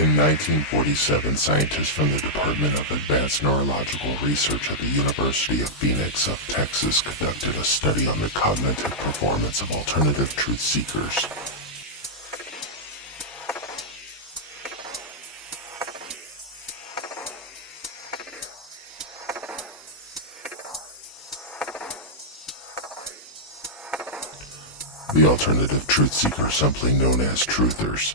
In 1947, scientists from the Department of Advanced Neurological Research at the University of Phoenix of Texas conducted a study on the cognitive performance of alternative truth seekers. The alternative truth seekers, simply known as truthers,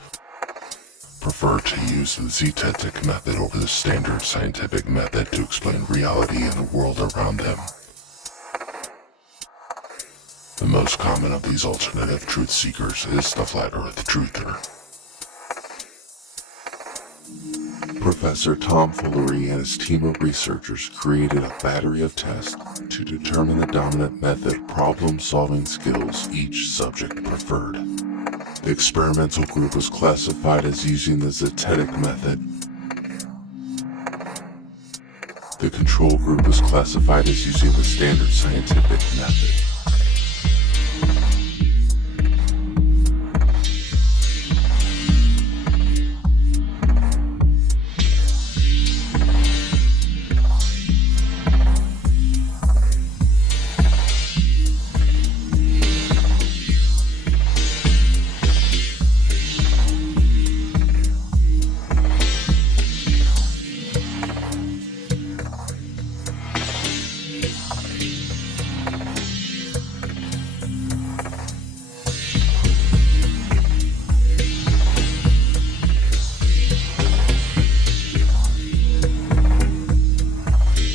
prefer to use the ZETETIC method over the standard scientific method to explain reality and the world around them. The most common of these alternative truth seekers is the flat earth truther. Professor Tom Foolery and his team of researchers created a battery of tests to determine the dominant method problem-solving skills each subject preferred. The experimental group was classified as using the ZETETIC method. The control group was classified as using the standard scientific method.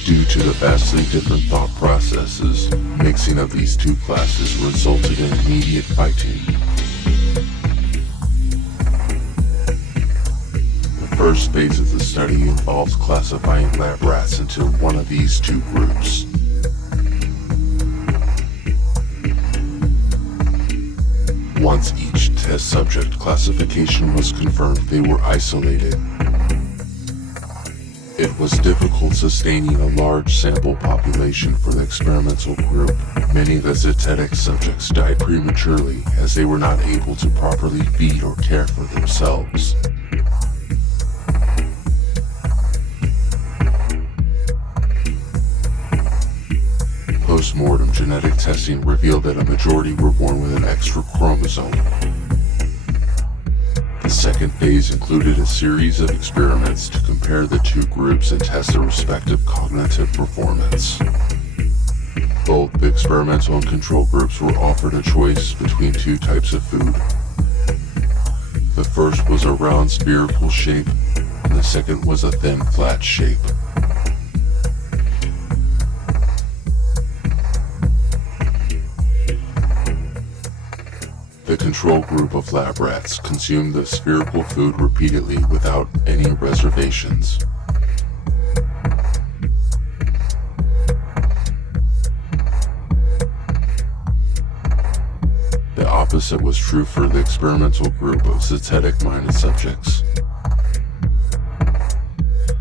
Due to the vastly different thought processes, mixing of these two classes resulted in immediate fighting. The first phase of the study involves classifying lab rats into one of these two groups. Once each test subject classification was confirmed, they were isolated. It was difficult sustaining a large sample population for the experimental group. Many of the ZETETIC subjects died prematurely as they were not able to properly feed or care for themselves. Post-mortem genetic testing revealed that a majority were born with an extra chromosome. The second phase included a series of experiments to compare the two groups and test their respective cognitive performance. Both the experimental and control groups were offered a choice between two types of food. The first was a round spherical shape, and the second was a thin flat shape. The control group of lab rats consumed the spherical food repeatedly without any reservations. The opposite was true for the experimental group of ZETETIC-minded subjects.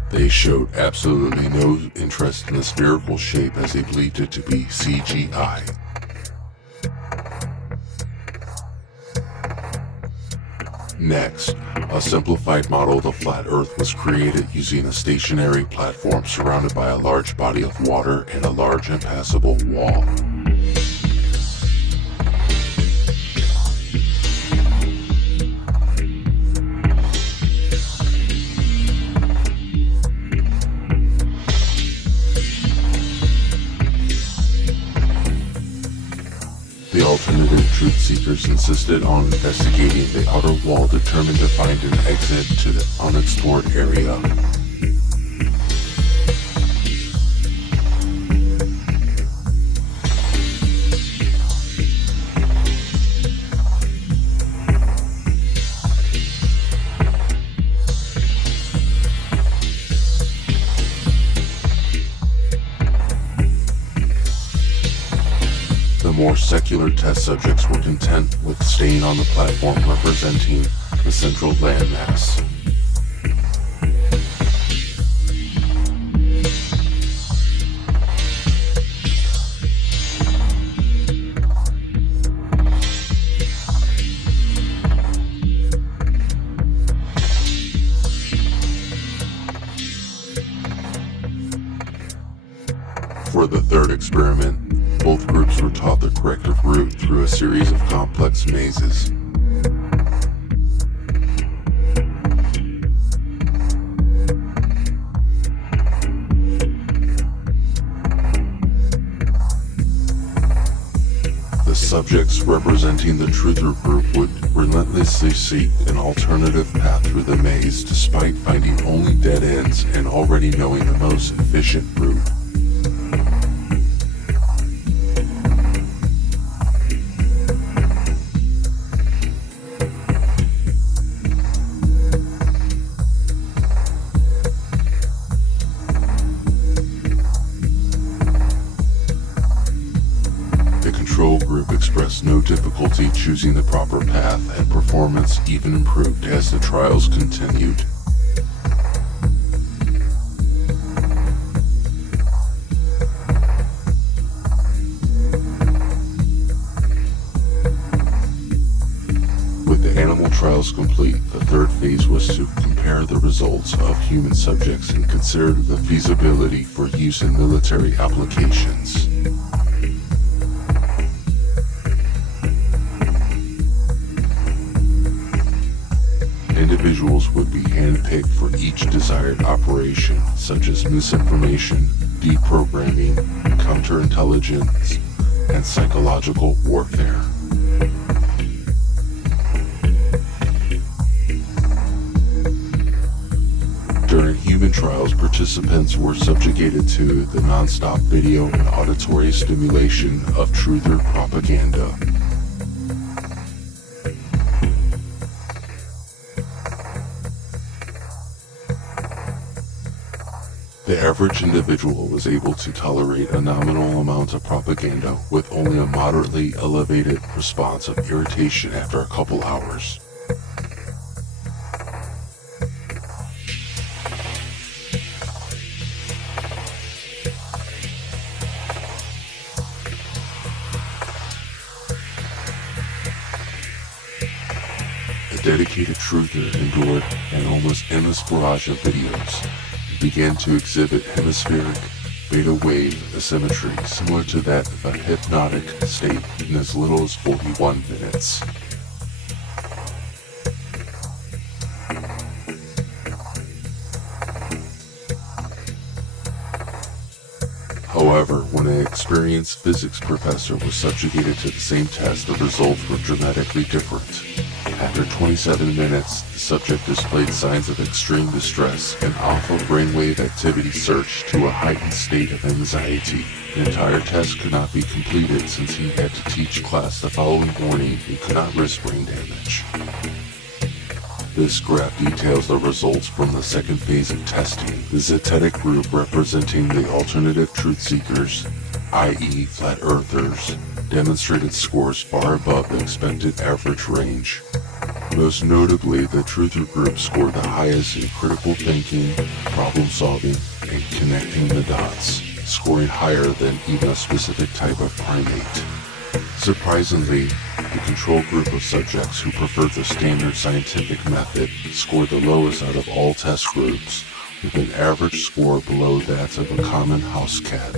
They showed absolutely no interest in the spherical shape as they believed it to be CGI. Next, a simplified model of the flat Earth was created using a stationary platform surrounded by a large body of water and a large impassable wall. The alternative truth seekers insisted on investigating the outer wall, determined to find an exit to the unexplored area. The more secular test subjects were content with staying on the platform representing the central landmass. For the third experiment, both groups were taught the corrective route through a series of complex mazes. The subjects representing the truther group would relentlessly seek an alternative path through the maze despite finding only dead ends and already knowing the most efficient route. The control group expressed no difficulty choosing the proper path, and performance even improved as the trials continued. With the animal trials complete, the third phase was to compare the results of human subjects and consider the feasibility for use in military applications. Individuals would be handpicked for each desired operation, such as misinformation, deprogramming, counterintelligence, and psychological warfare. During human trials, participants were subjugated to the non-stop video and auditory stimulation of truther propaganda. The average individual was able to tolerate a nominal amount of propaganda with only a moderately elevated response of irritation after a couple hours. The dedicated truther endured an almost endless barrage of videos. Began to exhibit hemispheric beta wave asymmetry similar to that of a hypnotic state in as little as 41 minutes. However, when an experienced physics professor was subjugated to the same test, the results were dramatically different. After 27 minutes, the subject displayed signs of extreme distress, and alpha brainwave activity surged to a heightened state of anxiety. The entire test could not be completed since he had to teach class the following morning and could not risk brain damage. This graph details the results from the second phase of testing. The ZETETIC group, representing the alternative truth seekers, i.e. flat earthers, demonstrated scores far above the expected average range. Most notably, the truther group scored the highest in critical thinking, problem solving, and connecting the dots, scoring higher than even a specific type of primate. Surprisingly, the control group of subjects who preferred the standard scientific method scored the lowest out of all test groups, with an average score below that of a common house cat.